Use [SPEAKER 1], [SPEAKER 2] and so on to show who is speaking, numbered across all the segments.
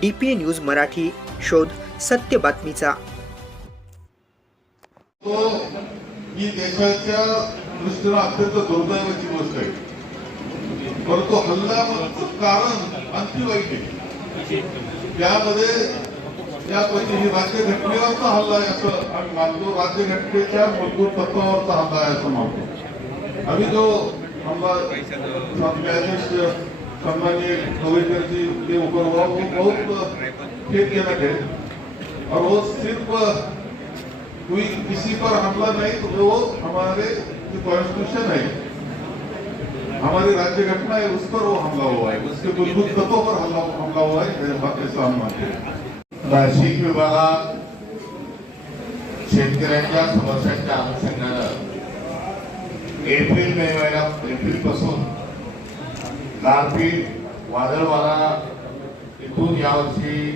[SPEAKER 1] DPA news Marathi शोध सत्य बातमीचा.
[SPEAKER 2] ही देशाच्या दृष्टीनं अत्यंत दुर्दैवाची गोष्ट आहे परंतु कारण आणखी वाईट आहे. त्यामध्ये त्यापैकी ही राज्य घटनेवरचा हल्ला आहे असं आम्ही मानतो. राज्य घटनेच्या मूलभूत तत्वावरचा हल्ला आहे असं मानतो. आम्ही जो आमदार सम्मानीय कविकर जी के ऊपर हुआ वो बहुत खेदजनक है। और वो सिर्फ़ कोई किसी पर हमला नहीं तो वो हमारे जो कॉन्स्टिट्यूशन है, हमारी राज्य घटना है, उस पर वो हमला हुआ है। उसके मूलभूत तत्वों पर हमला हमला हुआ है, ऐसा हम मानते हैं।
[SPEAKER 3] नाशिक शेतकऱ्यांच्या समस्यांच्या अनुषंगानं एप्रिल मे महिना एप्रिल पासून गारपीट वादळवारा इथून यावर्षी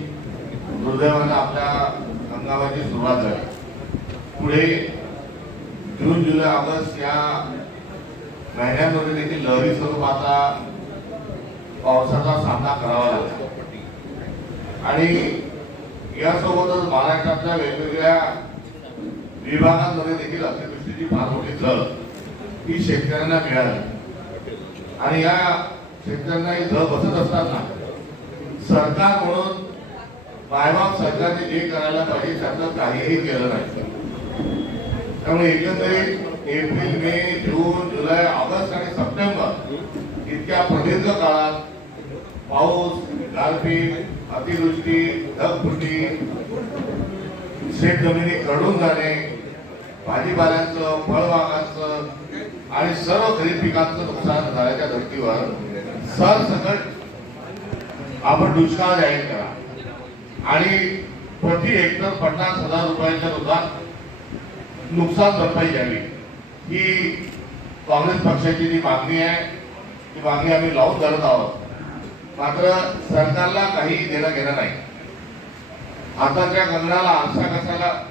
[SPEAKER 3] दुर्दैवानं आपल्या हंगामाची सुरुवात झाली. पुढे जून जुलै ऑगस्ट या महिन्यांमध्ये देखील लहरी स्वरूपाचा पावसाचा सामना करावा लागला. आणि यासोबतच महाराष्ट्रातल्या वेगवेगळ्या विभागांमध्ये देखील अतिवृष्टीची फार मोठी झळ ही शेतकऱ्यांना मिळाली. आणि या शेतकऱ्यांना ही झळ बसत असताना सरकार म्हणून मायबाप सरकारने जे करायला पाहिजे त्यातलं काहीही केलं नाही. त्यामुळे एकंदरीत एप्रिल मे जून जुलै ऑगस्ट आणि सप्टेंबर इतक्या प्रदीर्घ काळात पाऊस गारपीट अतिवृष्टी ढगफुटी शेत जमिनी कडून जाणे भाजीपाल्यांचं फळबागांचं आणि सर्व खरीप पिकांचं नुकसान झाल्याच्या धर्तीवर सरसकट आपण दुष्काळ जाहीर करा. आणि प्रति हेक्टर पन्नास हजार रुपयांच्या रुपात नुकसान भरपाई द्यावी ही काँग्रेस पक्षाची जी मागणी आहे ती मागणी आम्ही लावून धरत आहोत. मात्र सरकारला काही देणं घेणं नाही. आताच्या कंगणाला आरसा कसाला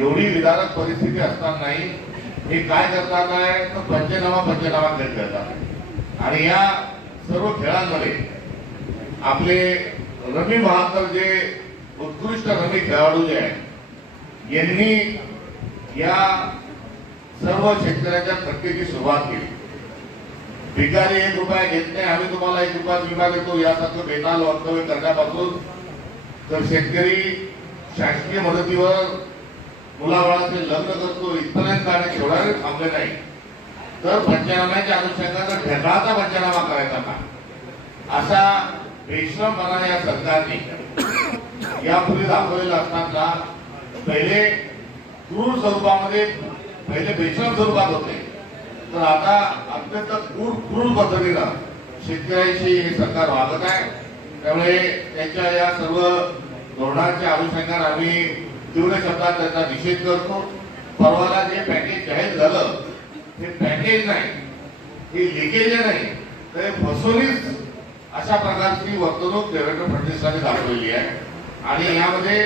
[SPEAKER 3] एवढी विदारक परिस्थिती असतानाही हे काय करतात आहे? तर पंचनामा पंचनामा खेळ करतात. आणि या सर्व खेळांमध्ये आपले रमी महाकर जे उत्कृष्ट रमी खेळाडू जे आहेत यांनी या सर्व शेतकऱ्याच्या थटकेची सुरुवात केली. भिकारी एक रुपया घेत नाही आम्ही तुम्हाला एक रुपया विमा देतो यासारखं बेताल वक्तव्य करण्यापासून. तर शेतकरी शासकीय मदतीवर मुलाबाळाचे लग्न करतो इथपर्यंत आणि तेवढ्याने थांबले नाही. तर पंचनाम्याच्या अनुषंगानं ढगाचा पंचनामा करायचा का? असा बेश्रमपणा या सरकारने यापूर्वी दाखवलेला असताना पहिले क्रूर स्वरूपामध्ये पहिले बेश्रम स्वरूपात होते. तर आता अत्यंत क्रूर क्रूर पद्धतीनं शेतकऱ्यांशी हे सरकार वागत आहे. त्यामुळे त्यांच्या या सर्व धोरणांच्या अनुषंगाने आम्ही तीव्र शब्दात त्याचा निषेध करतो. परवाला जे पॅकेज जाहीर झालं हे पॅकेज नाही हे लिकेज नाही तर फसवणीच अशा प्रकारची वर्तणूक देवेंद्र फडणवीसांनी दाखवलेली आहे. आणि यामध्ये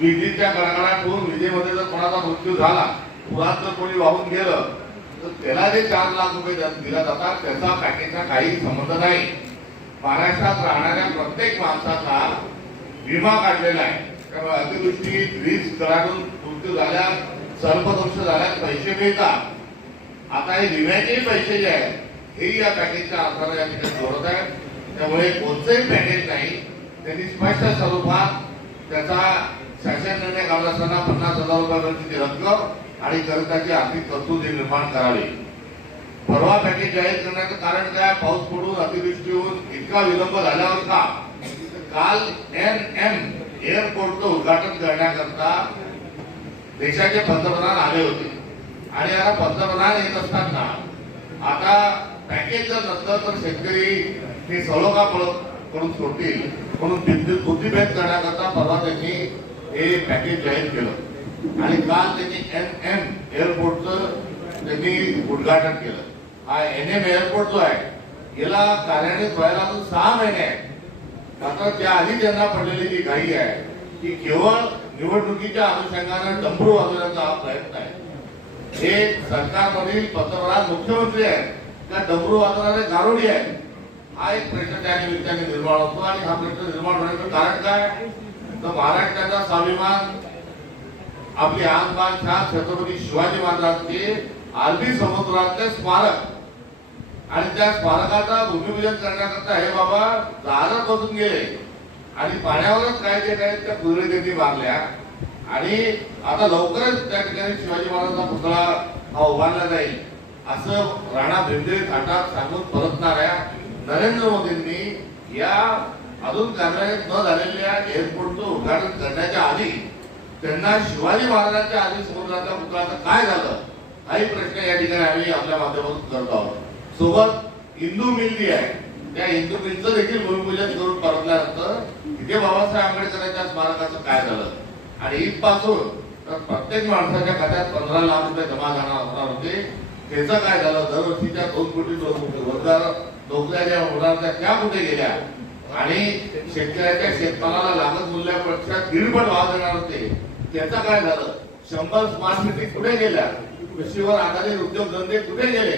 [SPEAKER 3] विजेच्या गडगडाटून विजेमध्ये जर कोणाचा मृत्यू झाला पुरात जर कोणी वाहून गेलं तर त्याला जे चार लाख रुपये दिला जातात त्याचा पॅकेजचा काही संबंध नाही. महाराष्ट्रात राहणाऱ्या प्रत्येक माणसाचा विमा काढलेला आहे. त्यामुळे अतिवृष्टी वीज गळाडून मृत्यू झाल्यास सर्पदोष झाल्यास पैसे मिळतात. आता हे विम्याचेही पैसे जे आहेत हेही या पॅकेजच्या अर्थाने या ठिकाणी जोडत आहेत. त्यामुळे कोणतेही पॅकेज नाही. त्यांनी स्पष्ट स्वरूपात त्याचा शासन निर्णय काढत असताना पन्नास हजार रुपयापर्यंतची रक्कम आणि कर्जाची आर्थिक तरतुदी निर्माण करावी. परवा पॅकेज जाहीर करण्याचं कारण काय? पाऊस पडून अतिवृष्टी होऊन इतका विलंब झाल्यावर का? काल एन एम एअरपोर्टचं उद्घाटन करण्याकरता देशाचे पंतप्रधान आले होते. आणि आता पंतप्रधान येत असताना आता पॅकेज जर नसलं तर शेतकरी हे सलोखा पळत करून सोडतील. म्हणून बुद्धिभेद करण्याकरता परवा त्यांनी हे पॅकेज जाहीर केलं. आणि काल त्यांनी एन एम एअरपोर्टचं त्यांनी उद्घाटन केलं. हा एन एम एअरपोर्ट जो आहे याला कार्यान्वित व्हायला अजून सहा महिने आहेत. आता त्या आधी त्यांना पडलेली जी घाई आहे ती केवळ निवडणुकीच्या अनुषंगाने डंबरू वाजवण्याचा हा प्रयत्न आहे. हे सरकारमधील पंतप्रधान मुख्यमंत्री आहेत त्या डमरू वाजवणारे गारोडी आहेत. हा एक प्रश्न त्या निमित्ताने निर्माण होतो आणि हा प्रश्न निर्माण होण्याचं कारण काय? तर महाराष्ट्राचा स्वाभिमान आपली आन छान छत्रपती शिवाजी महाराजांचे अरबी समुद्रातले स्मारक आणि त्या स्मारकाचा भूमिपूजन करण्याकरता हे बाबा जहाजात बसून गेले. आणि पाण्यावरच काय जे काय त्या कुदळी त्यांनी मारल्या आणि आता लवकरच त्या ठिकाणी शिवाजी महाराजांचा पुतळा हा उभारला जाईल असं राणा भिंदे थाटात सांगून परतणाऱ्या नरेंद्र मोदींनी या अजून कार्यालयात न झालेल्या एअरपोर्टचं उद्घाटन करण्याच्या आधी त्यांना शिवाजी महाराजांच्या आधी समुद्राच्या पुतळाचं काय झालं हाही प्रश्न या ठिकाणी आम्ही आपल्या माध्यमातून करत आहोत. सोबत इंदू मिल्ली आहे. त्या हिंदू मिलचं देखील भूमिपूजन करून परतल्यानंतर तिथे बाबासाहेब आंबेडकरांच्या स्मारकाचं काय झालं? आणि इथपासून तर प्रत्येक माणसाच्या खात्यात पंधरा लाख रुपये जमा जाणार होणार होते म्हणजे त्याचं काय झालं? दरवर्षीच्या दोन कोटी रोजगार नोकऱ्या ज्या होणार त्या त्या कुठे गेल्या? आणि शेतकऱ्याच्या शेतमालाला लागत मूल्यापेक्षा दीडपट भाव देणार होते. त्याचं काय झालं? शंभर स्मार्ट सिटी कुठे गेल्या? कृषीवर आधारित उद्योगधंदे कुठे गेले?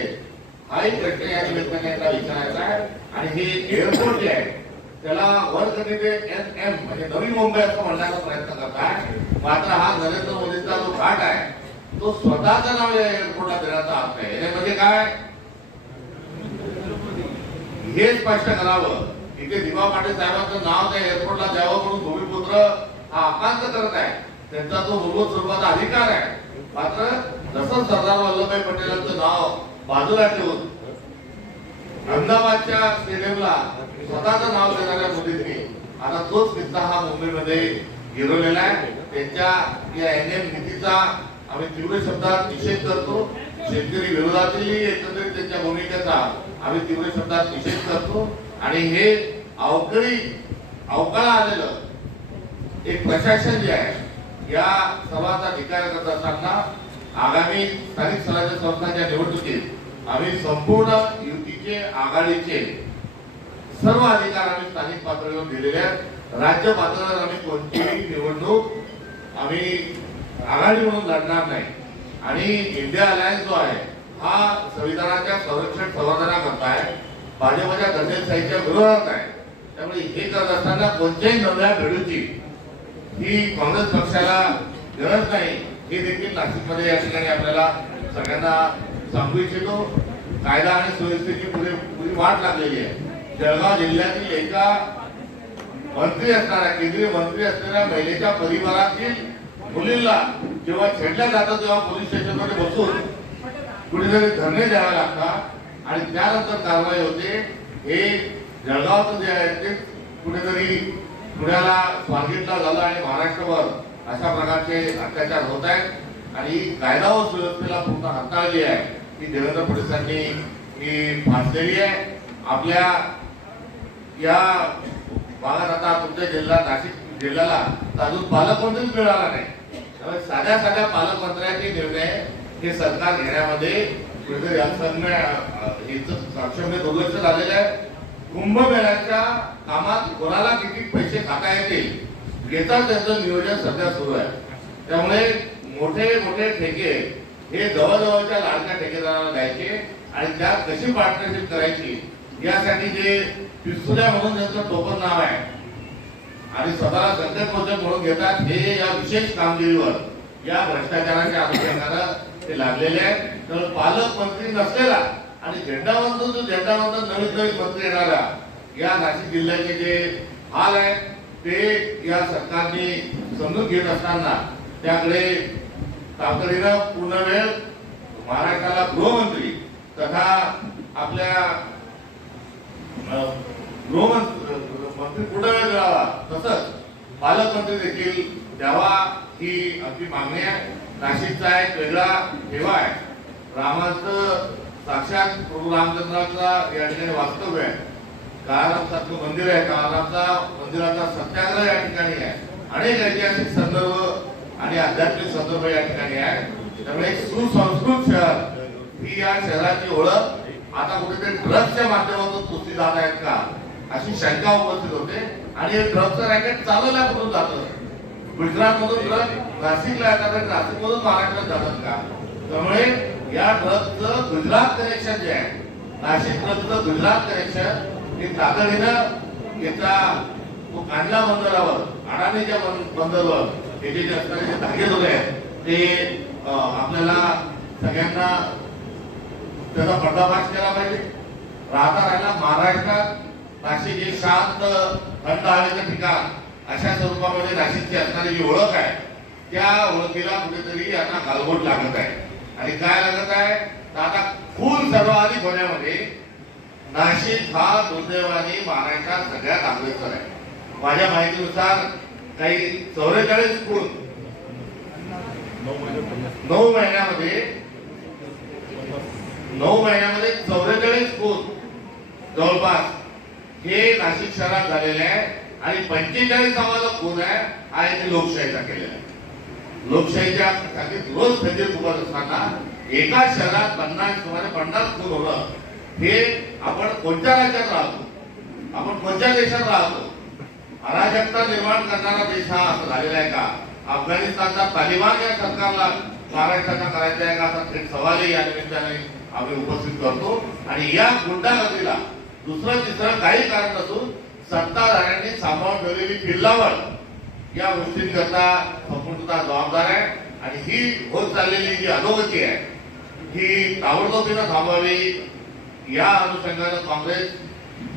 [SPEAKER 3] हाही प्रश्न या निमित्ताने यांना विचारायचा आहे. आणि हे एअरपोर्ट जे आहे त्याला वर कधी एन एम म्हणजे नवी मुंबई असं म्हणण्याचा प्रयत्न करतात मात्र हा नरेंद्र मोदींचा जो घाट आहे तो स्वतःचं नाव या एअरपोर्टला देण्याचा अर्थ आहे. याने म्हणजे काय? हे स्पष्ट करावं इथे दिवा पाटील साहेबांचं नाव त्या एअरपोर्टला द्यावं म्हणून भूमिपुत्र हा आकांत करत आहे. त्यांचा तो मूलभूत स्वरूपाचा अधिकार आहे. मात्र जसं सरदार वल्लभभाई पटेलांचं नाव बाजूला ठेवून अहमदाबादच्या स्टेडियमला स्वतःचं नाव देणाऱ्या मोदींनी आता तोच किस्सा हा मुंबईमध्ये गिरवलेला आहे. त्यांच्या या एन एम नीतीचा आम्ही तीव्र शब्दात निषेध करतो. शेतकरी विरोधातील एकंदरीत त्यांच्या भूमिकेचा आम्ही तीव्र शब्दात निषेध करतो. आणि हे अवकळी अवकाळा आलेलं एक प्रशासन जे आहे या सभाचा निकाल करत असताना आगामी स्थानिक स्वराज्य संस्थांच्या निवडणुकीत आम्ही संपूर्ण युतीचे आघाडीचे सर्व अधिकार आम्ही स्थानिक पातळीवर दिलेले आहेत. राज्य पातळीवर आम्ही कोणतीही निवडणूक आम्ही आघाडी म्हणून लढणार नाही. आणि इंडिया अलायन्स जो आहे हा संविधानाच्या संरक्षण संवर्धनाकरता आहे भाजपच्या दर्शनशाहीच्या विरोधात आहे त्यामुळे हे करत असताना कोणत्याही नव्या भेडूची ही काँग्रेस पक्षाला गरज नाही. हे देखील नाशिकमध्ये या ठिकाणी आपल्याला सगळ्यांना सांगू इच्छितो कायदा आणि सुव्यवस्थेची पुढे पुढे वाट लागलेली आहे. जळगाव जिल्ह्यातील एका मंत्री असणाऱ्या केंद्रीय मंत्री असलेल्या महिलेच्या परिवारातील मुलींना जेव्हा छेडल्या जातात तेव्हा पोलीस स्टेशनमध्ये बसून कुठेतरी धरणे द्यावे लागतात आणि त्यानंतर कारवाई होते. हे जळगावचं जे आहे ते कुठेतरी पुण्याला स्वारगेटला झालं आणि महाराष्ट्रभर अशा प्रकारचे अत्याचार होत आहेत. आणि कायदा व सुव्यवस्थेला पूर्ण हाताळली आहे. ही देवेंद्र फडणवीसांनी ही फासलेली आहे. आपल्या या भागात आता तुमच्या जिल्हा नाशिक जिल्ह्याला अजून पालकमंत्रीच मिळाला नाही. त्यामुळे साध्या साध्या पालकमंत्र्यांचे निर्णय हे सरकार घेण्यामध्ये साक्षम्य दुर्लक्ष झालेलं आहे. कुंभमेळ्याच्या कामात कोणाला किती पैसे खाता येतील याचा त्यांचं नियोजन सध्या सुरू आहे. त्यामुळे मोठे मोठे ठेके हे जवळजवळच्या लाडक्या ठेकेदाराला द्यायचे आणि त्यात कशी पार्टनरशिप करायची यासाठी जे पिस्तुल्या म्हणून त्यांचं टोपण नाव आहे. आणि स्वतःला सत्य मोचक म्हणून घेतात हे या विशेष कामगिरीवर या भ्रष्टाचाराच्या अनुषंगानं ते लागलेले आहेत. तर पालकमंत्री नसलेला आणि झेंडावंत जो झेंडावंत नवीन नवीन मंत्री येणारा या नाशिक जिल्ह्याचे जे हाल आहेत ते या सरकारने समजून घेत असताना त्याकडे तातडीनं पूर्ण वेळ महाराष्ट्राला गृहमंत्री तथा आपल्या गृहमंत्री पूर्ण वेळ द्यावा तसंच पालकमंत्री देखील द्यावा ही आपली मागणी आहे. नाशिकचा एक वेगळा ठेवा आहे. रामाचं साक्षात प्रभू रामचंद्राचा या ठिकाणी वास्तव्य आहे. काळारामसारखं मंदिर आहे. काळारामचा मंदिराचा सत्याग्रह या ठिकाणी आहे. अनेक ऐतिहासिक संदर्भ आणि आध्यात्मिक संदर्भ या ठिकाणी आहे. त्यामुळे सुसंस्कृत शहर ही या शहराची ओळख. आता कुठेतरी ड्रग्सच्या माध्यमातून पुसली जात आहेत का? अशी शंका उपस्थित होते. आणि हे ड्रग्सचं रॅकेट चालवल्या कुठून जातं. गुजरात मधून ड्रग नाशिकला येतात आणि नाशिक मधून महाराष्ट्रात जातात का? त्यामुळे या ड्रगचं गुजरात कनेक्शन जे आहे नाशिक ड्रगचं गुजरात कनेक्शन हे तातडीनं याचा आणला बंदरावर अडाणीच्या बंदरवर हे जे असणारे जे धागे दोरे आहेत ते आपल्याला सगळ्यांना त्याचा पर्दाफाश केला पाहिजे. राहता राहिला महाराष्ट्रात नाशिक हे शांत थंड हवेचं ठिकाण अशा स्वरूपामध्ये नाशिकची असणारी जी ओळख आहे त्या ओळखीला कुठेतरी यांना गालबोट लागत आहे. आणि काय लागत आहे? तर आता खून सर्वाधिक होण्यामध्ये नाशिक हा दुर्दैवानी महाराष्ट्रात सगळ्यात अग्रेसर आहे. माझ्या माहितीनुसार काही चौवेचाळीस खून नऊ महिन्यामध्ये नऊ महिन्यामध्ये चौवेचाळीस खून जवळपास हे नाशिक शहरात झालेले आहे आणि पंचेचाळीस जो खून आहे हा इथे लोकशाहीचा केलेला आहे. लोकशाहीच्या खात्यात रोज फैदे फुकत असताना एका शहरात पन्नास सुमारे पन्नास खून होणं हे आपण कोणत्या राज्यात राहतो? आपण कोणत्या देशात राहतो? अराजकता निर्माण करणारा देश हा असं झालेला आहे का? अफगाणिस्तानचा तालिबान या सरकारला महाराष्ट्राचा करायचा आहे का? असा थेट सवालही या निमित्ताने आम्ही उपस्थित करतो. आणि या गुंडागर्दीला दुसरं तिसरं काही कारण नसून सत्ताधाऱ्यांनी सांभाळून ठेवलेली किल्लावर या गोष्टींकरता संपूर्णतः जबाबदार आहे. आणि ही होत चाललेली जी अधोगती आहे ही ताबडतोबीनं थांबावी या अनुषंगानं काँग्रेस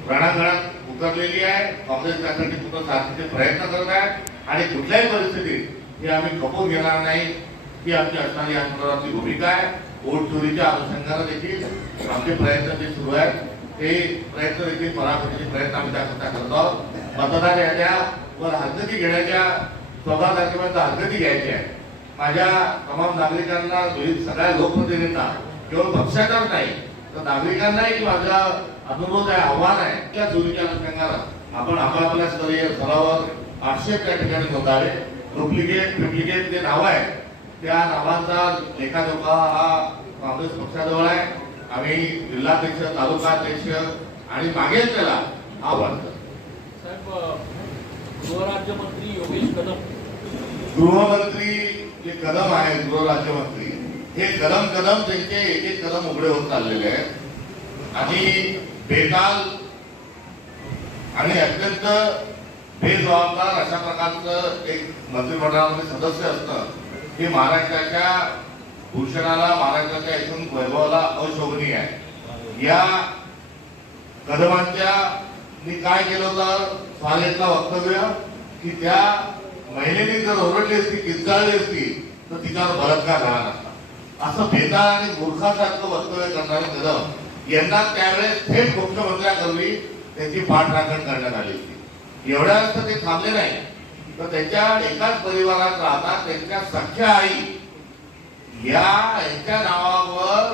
[SPEAKER 3] रणांगणात उतरलेली आहे. काँग्रेस त्यासाठी पूर्ण साथीचे प्रयत्न करत आहे. आणि कुठल्याही परिस्थितीत हे आम्ही खपून घेणार नाही. ही आमची असणारी या संदर्भातली भूमिका आहे. वोट चोरीच्या अनुषंगाने देखील आमचे प्रयत्न जे सुरू आहेत ते प्रयत्न देखील पराभूतीचे प्रयत्न आम्ही त्याकरता करतो आहोत. मतदार याद्या वर हरकती घेण्याच्या चौदा तारखेपर्यंत हरकती घ्यायची आहे. माझ्या तमाम नागरिकांना सगळ्या लोकप्रतिनिधींना केवळ पक्षाचाच नाही तर नागरिकांनाही माझा अनुरोध आहे आव्हान आहे. त्या चोरीच्या अनुषंगानं आपण आपापल्या स्तरीय स्तरावर आक्षेप त्या ठिकाणी नोंदावे डुप्लिकेट डुप्लिकेट जे नाव आहे त्या नावांचा लेखाजोखा हा काँग्रेस पक्षाजवळ आहे. आम्ही जिल्हाध्यक्ष तालुकाध्यक्ष आणि मागेल त्याला आव्हान करतो.
[SPEAKER 4] गृहराज्यमंत्री योगेश कदम.
[SPEAKER 3] गृहमंत्री जे कदम आहेत गृहराज्यमंत्री हे कदम कदम त्यांचे एक एक कदम उघडे होत चाललेले आहेत. आणि बेताल आणि अत्यंत बेजबाबदार अशा प्रकारचं एक मंत्रिमंडळामध्ये सदस्य असतं हे महाराष्ट्राच्या भूषणाला महाराष्ट्राच्या एकूण वैभवाला अशोभनीय आहे. या कदमांच्या मी काय केलं तर स्वालेतला वक्तव्य की त्या महिलेने जर ओरडली असती किंचाळली असती तर तिच्यावर बलात्कार झाला नसता. असं बेताळ आणि मूर्खासारखं वक्तव्य करणारे कदम यांना त्यावेळेस थेट मुख्यमंत्र्याकरवी त्यांची पाठराखण करण्यात आली होती. एवढ्याच ते थांबले नाही. तर त्यांच्या एकाच परिवारात राहतात त्यांच्या सख्या आई या यांच्या नावावर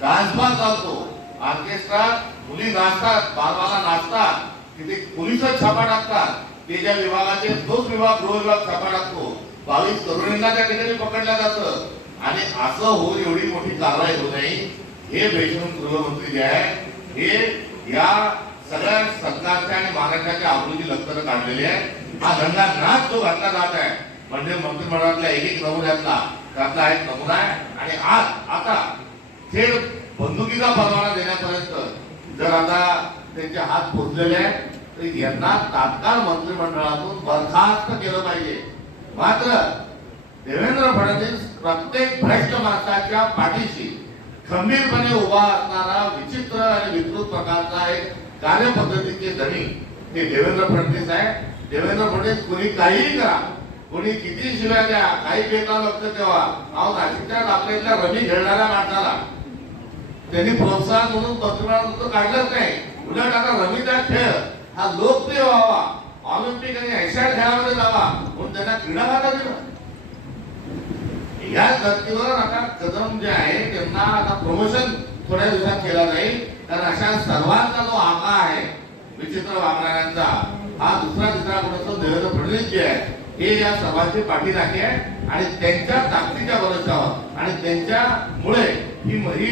[SPEAKER 3] डान्सबार चालतो ऑर्केस्ट्रात मुली नाचतात बालवाला नाचतात तिथे पोलिसच छापा टाकतात. ते ज्या विभागाचे तोच विभाग गृह विभाग छापा टाकतो. बावीस तरुणींना त्या ठिकाणी पकडलं जातं. आणि असं होऊन एवढी मोठी कारवाई होऊ नये हे बेशरम गृहमंत्री जे आहे हे या सगळ्या सरकारच्या आणि महाराष्ट्राच्या आवृत्ती लक्षात काढलेली आहे हा धंदा नाच जो घातला जात आहे म्हणजे मंत्रिमंडळातल्या एक एक नमुन्यातला त्यातला एक नमुना आहे. आणि आज आता थेट बंदुकीचा परवाना देण्यापर्यंत जर आता त्यांचे हात पोचलेले आहेत तर यांना तात्काळ मंत्रिमंडळातून बरखास्त केलं पाहिजे. मात्र देवेंद्र फडणवीस प्रत्येक भ्रष्ट माणसाच्या पाठीशी खंबीरपणे उभा असणारा विचित्र आणि विकृत प्रकारचा एक कार्यपद्धतीचे धनी हे देवेंद्र फडणवीस आहे. देवेंद्र फडणवीस कोणी काहीही करा कोणी किती शिव्या द्या काही बेता लक्ष तेव्हा अहो नाशिकच्या आपल्या रमी खेळणाऱ्या माणसाला त्यांनी प्रोत्साहन म्हणून मंत्रिमंडळातून काढलंच नाही. उलट आता रमीचा खेळ हा लोकप्रिय व्हावा. ऑलिम्पिक आणि एशिया खेळामध्ये जावा म्हणून त्यांना क्रीडा खाता दिलं. या धर्तीवर आता कदम जे आहे त्यांना आता प्रमोशन थोड्या दिवसात केला जाईल. कारण अशा सर्वांचा जो आका आहे विचित्र वागणाऱ्यांचा हा दुसरा तिसरा कोणाचा देवेंद्र फडणवीस जे आहे हे या सर्वांची पाठीराखी आहे. आणि त्यांच्या ताकदीच्या भरोशावर आणि त्यांच्यामुळे ही ही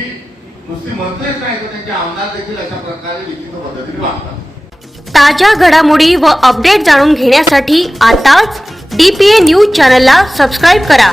[SPEAKER 3] नुसती मंत्रीच नाही तर त्यांचे आमदार देखील अशा प्रकारे विचित्र पद्धतीने वागतात.
[SPEAKER 5] ताज्या घडामोडी व अपडेट जाणून घेण्यासाठी आताच डी पी ए न्यूज चॅनलला सबस्क्राईब करा.